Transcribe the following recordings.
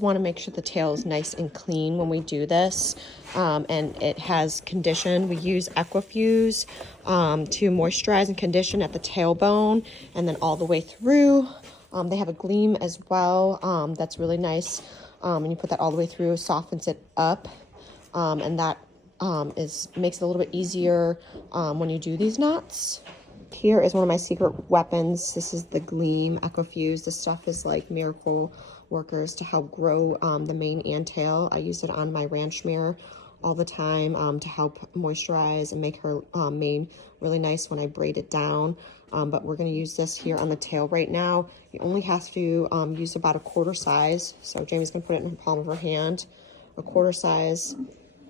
Want to make sure the tail is nice and clean when we do this, and it has condition. We use Equifuse to moisturize and condition at the tailbone and then all the way through. They have a gleam as well, that's really nice, and you put that all the way through, softens it up, and that makes it a little bit easier when you do these knots. Here is one of my secret weapons. This is the Gleam Equifuse. This stuff is like miracle workers to help grow the mane and tail. I use it on my ranch mare all the time to help moisturize and make her mane really nice when I braid it down. But we're going to use this here on the tail right now. You only have to use about a quarter size. So Jamie's going to put it in the palm of her hand, a quarter size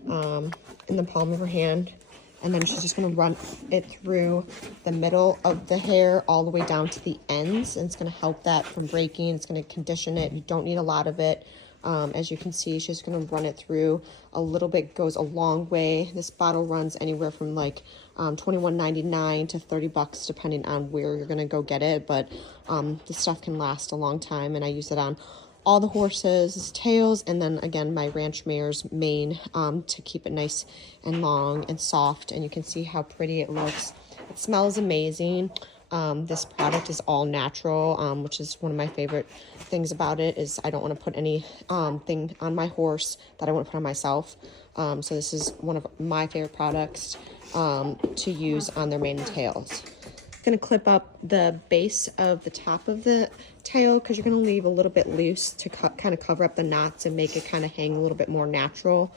in the palm of her hand. And then she's just going to run it through the middle of the hair all the way down to the ends. And it's going to help that from breaking. It's going to condition it. You don't need a lot of it. As you can see, she's going to run it through. A little bit goes a long way. This bottle runs anywhere from like $21.99 to $30 depending on where you're going to go get it. But the stuff can last a long time. And I use it on all the horses' tails, and then again my ranch mare's mane to keep it nice and long and soft. And you can see how pretty it looks. It smells amazing. This product is all natural, which is one of my favorite things about it. Is I don't want to put any thing on my horse that I want to put on myself. So this is one of my favorite products to use on their mane and tails. Going to clip up the base of the top of the tail because you're going to leave a little bit loose to kind of cover up the knots and make it kind of hang a little bit more natural.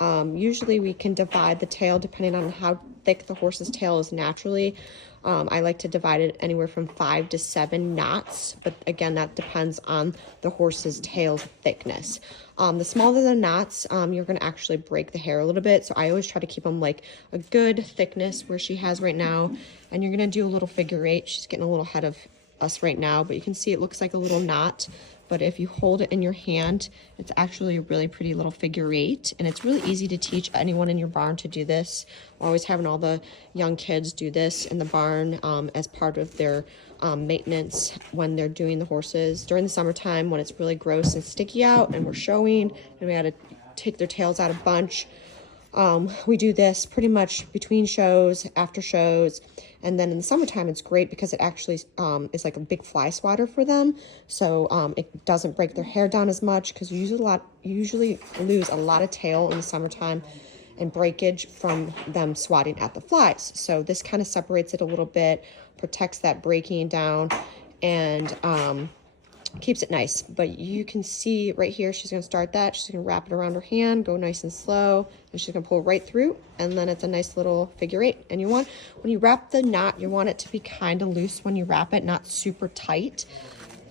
Usually we can divide the tail depending on how thick the horse's tail is naturally. I like to divide it anywhere from 5 to 7 knots, but again, that depends on the horse's tail thickness. The smaller the knots, you're going to actually break the hair a little bit. So I always try to keep them like a good thickness where she has right now. And you're going to do a little figure 8. She's getting a little ahead of us right now, but you can see it looks like a little knot. But if you hold it in your hand, it's actually a really pretty little figure 8. And it's really easy to teach anyone in your barn to do this. We're always having all the young kids do this in the barn as part of their maintenance when they're doing the horses. During the summertime when it's really gross and sticky out and we're showing and we had to take their tails out a bunch, we do this pretty much between shows, after shows. And then in the summertime, it's great because it actually is like a big fly swatter for them. So it doesn't break their hair down as much because you usually lose a lot of tail in the summertime and breakage from them swatting at the flies. So this kind of separates it a little bit, protects that breaking down, and keeps it nice. But you can see right here, she's going to start that. She's going to wrap it around her hand, go nice and slow, and she's going to pull right through, and then it's a nice little figure 8. And when you wrap the knot, you want it to be kind of loose when you wrap it, not super tight.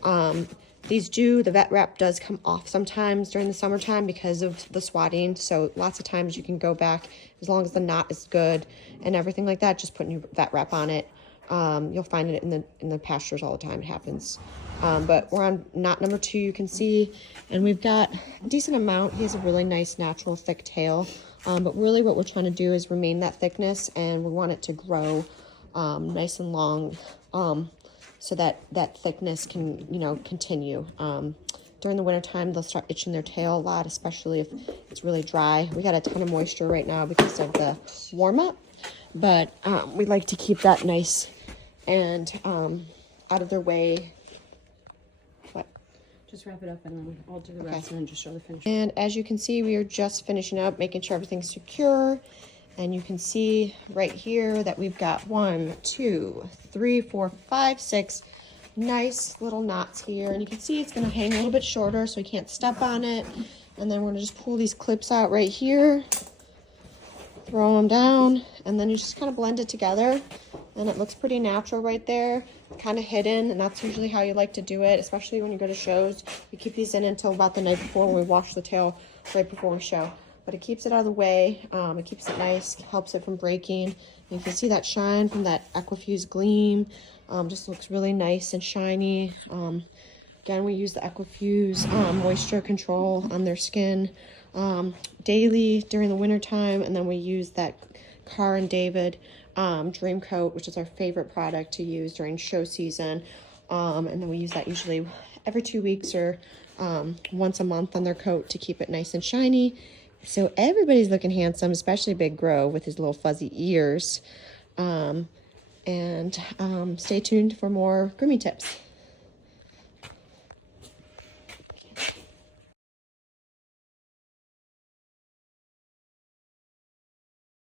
The vet wrap does come off sometimes during the summertime because of the swatting. So lots of times you can go back as long as the knot is good and everything like that. Just put new vet wrap on it. You'll find it in the pastures all the time. It happens. But we're on knot number 2, you can see, and we've got a decent amount. He has a really nice, natural, thick tail. But really what we're trying to do is remain that thickness, and we want it to grow nice and long so that thickness can, continue. During the wintertime, they'll start itching their tail a lot, especially if it's really dry. We got a ton of moisture right now because of the warm-up, but we like to keep that nice and out of their way. Just wrap it up and then I'll do the rest and then just show the finish. And as you can see, we are just finishing up, making sure everything's secure. And you can see right here that we've got 1, 2, 3, 4, 5, 6 nice little knots here. And you can see it's going to hang a little bit shorter so you can't step on it. And then we're going to just pull these clips out right here, throw them down, and then you just kind of blend it together. And it looks pretty natural right there, kind of hidden, and that's usually how you like to do it, especially when you go to shows. We keep these in until about the night before when we wash the tail right before we show. But it keeps it out of the way, it keeps it nice, helps it from breaking. And you can see that shine from that Equifuse gleam, just looks really nice and shiny. Again, we use the Equifuse moisture control on their skin daily during the winter time, and then we use that Car and David Dream Coat, which is our favorite product to use during show season, and then we use that usually every 2 weeks or once a month on their coat to keep it nice and shiny. So everybody's looking handsome, especially Big Grove with his little fuzzy ears. And stay tuned for more grooming tips.